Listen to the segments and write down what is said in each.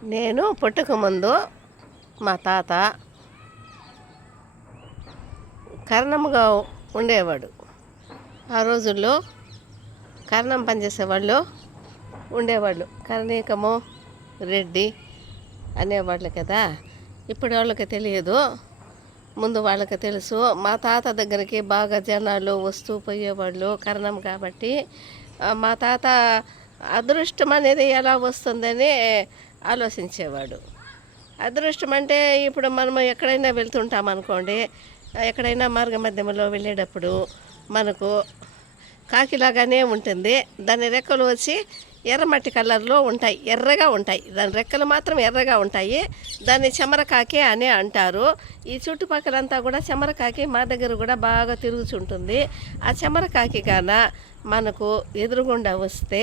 నేను పుట్టక ముందు మా తాత కర్ణముగా ఉండేవాడు. ఆ రోజుల్లో కర్ణం పనిచేసేవాళ్ళు ఉండేవాళ్ళు. కర్ణీకము రెడ్డి అనేవాళ్ళు కదా. ఇప్పుడు వాళ్ళకి తెలియదు, ముందు వాళ్ళకి తెలుసు. మా తాత దగ్గరికి బాగా జనాలు వస్తూ పోయేవాళ్ళు కర్ణం కాబట్టి. మా తాత అదృష్టం అనేది ఎలా వస్తుందని ఆలోచించేవాడు. అదృష్టం అంటే ఇప్పుడు మనం ఎక్కడైనా వెళ్తుంటాం అనుకోండి, ఎక్కడైనా మార్గ మధ్యంలో వెళ్ళేటప్పుడు మనకు కాకిలాగానే ఉంటుంది. దాని రెక్కలు వచ్చి ఎర్రమట్టి కలర్లో ఉంటాయి, ఎర్రగా ఉంటాయి. దాని రెక్కలు మాత్రం ఎర్రగా ఉంటాయి. దాన్ని చెమరకాకి అని అంటారు. ఈ చుట్టుపక్కలంతా కూడా చెమరకాకి మా దగ్గర కూడా బాగా తిరుగుతుంటుంది. ఆ చెమరకాకి గాన మనకు ఎదురుగుండా వస్తే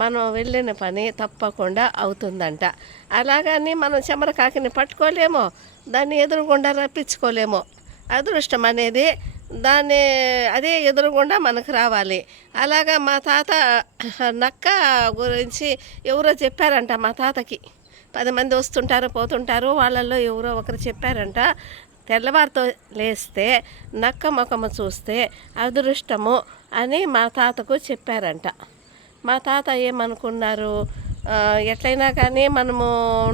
మనం వెళ్ళిన పని తప్పకుండా అవుతుందంట. అలాగని మనం చెమరకాకిని పట్టుకోలేమో, దాన్ని ఎదురుగుండా రప్పించుకోలేమో. అదృష్టం అనేది దాన్ని అదే ఎదురుగుండా మనకు రావాలి. అలాగా మా తాత నక్క గురించి ఎవరో చెప్పారంట మా తాతకి. 10 మంది వస్తుంటారు పోతుంటారు, వాళ్ళల్లో ఎవరో ఒకరు చెప్పారంట, తెల్లవారితో లేస్తే నక్క ముఖము చూస్తే అదృష్టము అని మా తాతకు చెప్పారంట. మా తాత ఏమనుకున్నారు, ఎట్లయినా కానీ మనము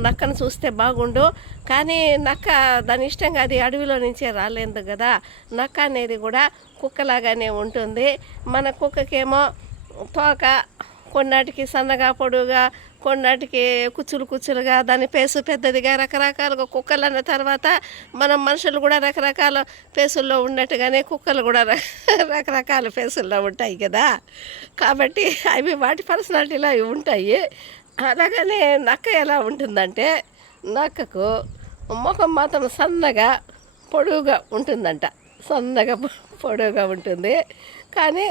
నక్కను చూస్తే బాగుండు, కానీ నక్క దాని ఇష్టంగా అది అడవిలో నుంచే రాలేదు కదా. నక్క అనేది కూడా కుక్కలాగానే ఉంటుంది. మన కుక్కకేమో తోక కొన్నాటికి సన్నగా పొడుగా, కొన్నాటికి కుచ్చులుగా, దాని పేసు పెద్దదిగా, రకరకాలుగా కుక్కలు అన్న తర్వాత మనం మనుషులు కూడా రకరకాల పేసుల్లో ఉన్నట్టుగానే కుక్కలు కూడా రకరకాల పేసుల్లో ఉంటాయి కదా. కాబట్టి అవి వాటి పర్సనాలిటీలో అవి ఉంటాయి. అలాగనే నక్క ఎలా ఉంటుందంటే, నక్కకు ముఖం మాత్రం సన్నగా పొడవుగా ఉంటుందంట. సన్నగా పొడవుగా ఉంటుంది, కానీ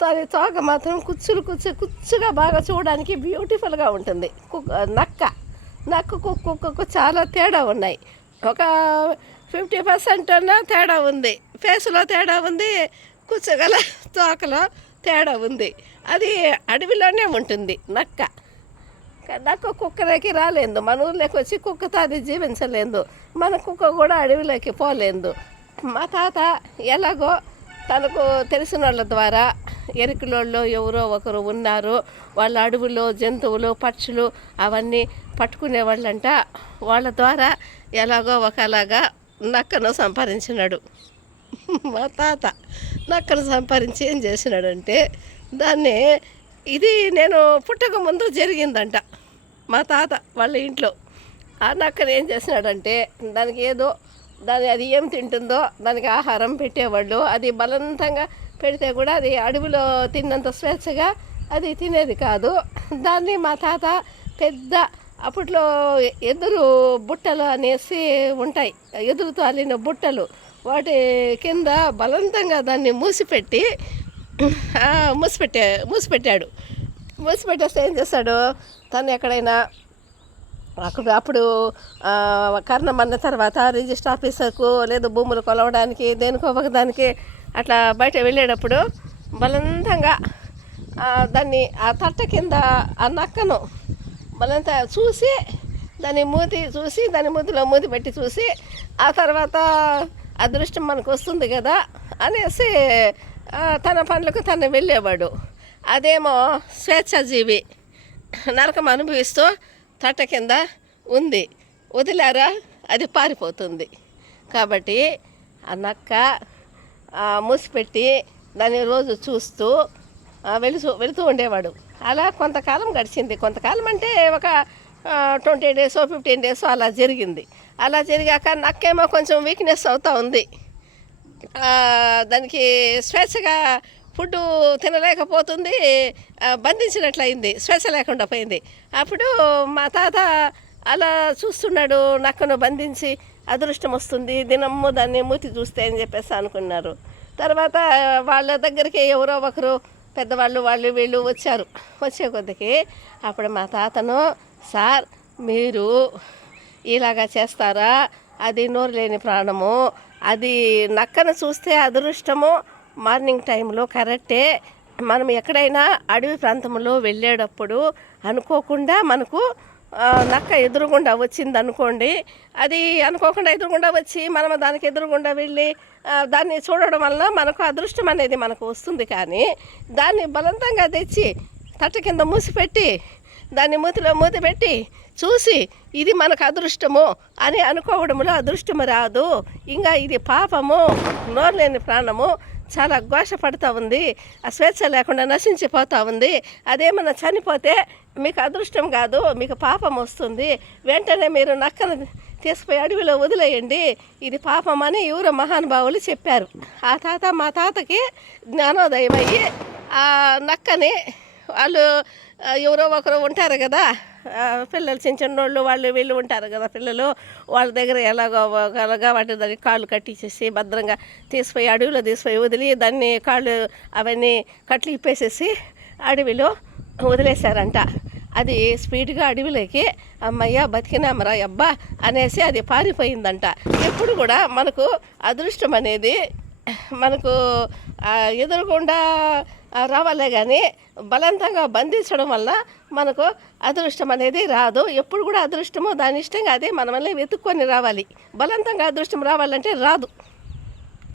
దాని తోక మాత్రం కుచ్చుగా బాగా చూడడానికి బ్యూటిఫుల్గా ఉంటుంది. నక్కకు కుక్కకు చాలా తేడా ఉన్నాయి. ఒక 50% అన్నా తేడా ఉంది. ఫేస్లో తేడా ఉంది, కుచ్చగల తోకలో తేడా ఉంది. అది అడవిలోనే ఉంటుంది నక్క. కుక్కలోకి రాలేదు, మన ఊర్లోకి వచ్చి కుక్కతో అది జీవించలేదు. మన కుక్క కూడా అడవిలోకి పోలేదు. మా తాత ఎలాగో తనకు తెలిసిన వాళ్ళ ద్వారా ఎరికలోళ్ళు ఎవరో ఒకరు ఉన్నారు, వాళ్ళ అడవులు జంతువులు పక్షులు అవన్నీ పట్టుకునేవాళ్ళంట. వాళ్ళ ద్వారా ఎలాగో ఒకలాగా నక్కను సంపాదించినాడు. మా తాత నక్కను సంపాదించి ఏం చేసినాడంటే, దాన్ని ఇది నేను పుట్టక ముందు జరిగిందంట. మా తాత వాళ్ళ ఇంట్లో ఆ నక్కను ఏం చేసినాడంటే, దానికి ఏదో అది ఏం తింటుందో దానికి ఆహారం పెట్టేవాళ్ళు. అది బలవంతంగా పెడితే కూడా అది అడవిలో తిన్నంత స్వేచ్ఛగా అది తినేది కాదు. దాన్ని మా తాత పెద్ద అప్పట్లో ఎదురు బుట్టలు అనేసి ఉంటాయి, ఎదురుతో అల్లిన బుట్టలు, వాటి కింద బలవంతంగా దాన్ని మూసిపెట్టాడు. మూసిపెట్టేస్తే ఏం చేస్తాడు, తను ఎక్కడైనా అప్పుడు కర్ణం అన్న తర్వాత రిజిస్టర్ ఆఫీసర్కు లేదా భూములు కొలవడానికి దేనికో ఒకదానికి అట్లా బయట వెళ్ళేటప్పుడు బలవంతంగా దాన్ని ఆ తట్ట కింద ఆ నక్కను బలంతా చూసి దాని మూతిలో మూతి పెట్టి చూసి ఆ తర్వాత అదృష్టం మనకు వస్తుంది కదా అనేసి తన పనులకు తను వెళ్ళేవాడు. అదేమో స్వేచ్ఛాజీవి, నరకం అనుభవిస్తూ తట్ట కింద ఉంది, వదిలారా అది పారిపోతుంది. కాబట్టి ఆ నక్క మూసిపెట్టి దాన్ని రోజు చూస్తూ వెళుతూ ఉండేవాడు. అలా కొంతకాలం గడిచింది. కొంతకాలం అంటే ఒక 20 days 15 days అలా జరిగింది. అలా జరిగాక నక్కేమో కొంచెం వీక్నెస్ అవుతూ ఉంది. దానికి స్వేచ్ఛగా ఫుడ్ తినలేకపోతుంది, బంధించినట్లయింది, స్వేచ్ఛ లేకుండా పోయింది. అప్పుడు మా తాత అలా చూస్తున్నాడు, నక్కను బంధించి అదృష్టం వస్తుంది దినమ్ము దాన్ని మూతి చూస్తే అని చెప్పేసి అనుకున్నారు. తర్వాత వాళ్ళ దగ్గరికి ఎవరో ఒకరు పెద్దవాళ్ళు వాళ్ళు వీళ్ళు వచ్చే కొద్దికి అప్పుడు మా తాతను, సార్ మీరు ఇలాగా చేస్తారా, అది నోరు లేని ప్రాణము, అది నక్కను చూస్తే అదృష్టము మార్నింగ్ టైంలో కరెక్టే. మనం ఎక్కడైనా అడవి ప్రాంతంలో వెళ్ళేటప్పుడు అనుకోకుండా మనకు నక్క ఎదురుగుండా వచ్చింది అనుకోండి, అది అనుకోకుండా ఎదురుగుండా వచ్చి మనం దానికి ఎదురుగుండా వెళ్ళి దాన్ని చూడడం వలన మనకు అదృష్టం అనేది మనకు వస్తుంది. కానీ దాన్ని బలవంతంగా తెచ్చి తట్ట కింద మూసిపెట్టి దాన్ని మూతిలో మూతి పెట్టి చూసి ఇది మనకు అదృష్టము అని అనుకోవడంలో అదృష్టము రాదు. ఇంకా ఇది పాపము, నోరు లేని ప్రాణము, చాలా ఘోషపడుతూ ఉంది, ఆ స్వేచ్ఛ లేకుండా నశించిపోతూ ఉంది. అదేమన్నా చనిపోతే మీకు అదృష్టం కాదు, మీకు పాపం వస్తుంది. వెంటనే మీరు నక్కను తీసుకుపోయి అడవిలో వదిలేయండి, ఇది పాపం అని ఎవరో మహానుభావులు చెప్పారు. ఆ తాత మా తాతకి జ్ఞానోదయం అయ్యి ఆ నక్కని వాళ్ళు ఎవరో ఒకరు ఉంటారు కదా, పిల్లలు చిన్న చిన్నోళ్ళు వాళ్ళు వీళ్ళు ఉంటారు కదా పిల్లలు, వాళ్ళ దగ్గర ఎలాగా వాటి దానికి కాళ్ళు కట్టించేసి భద్రంగా తీసుకుపోయి అడవిలో తీసుకుపోయి వదిలి దాన్ని కాళ్ళు అవన్నీ కట్లు ఇప్పేసేసి అడవిలో వదిలేశారంట. అది స్పీడ్గా అడవిలోకి అమ్మయ్య బతికినామరా అబ్బా అనేసి అది పారిపోయిందంట. ఎప్పుడు కూడా మనకు అదృష్టం అనేది మనకు ఎదురుకుండా రావాలే కానీ బలవంతంగా బంధించడం వల్ల మనకు అదృష్టం అనేది రాదు. ఎప్పుడు కూడా అదృష్టము దాని ఇష్టంగా అదే మన వల్ల వెతుక్కొని రావాలి. బలవంతంగా అదృష్టం రావాలంటే రాదు.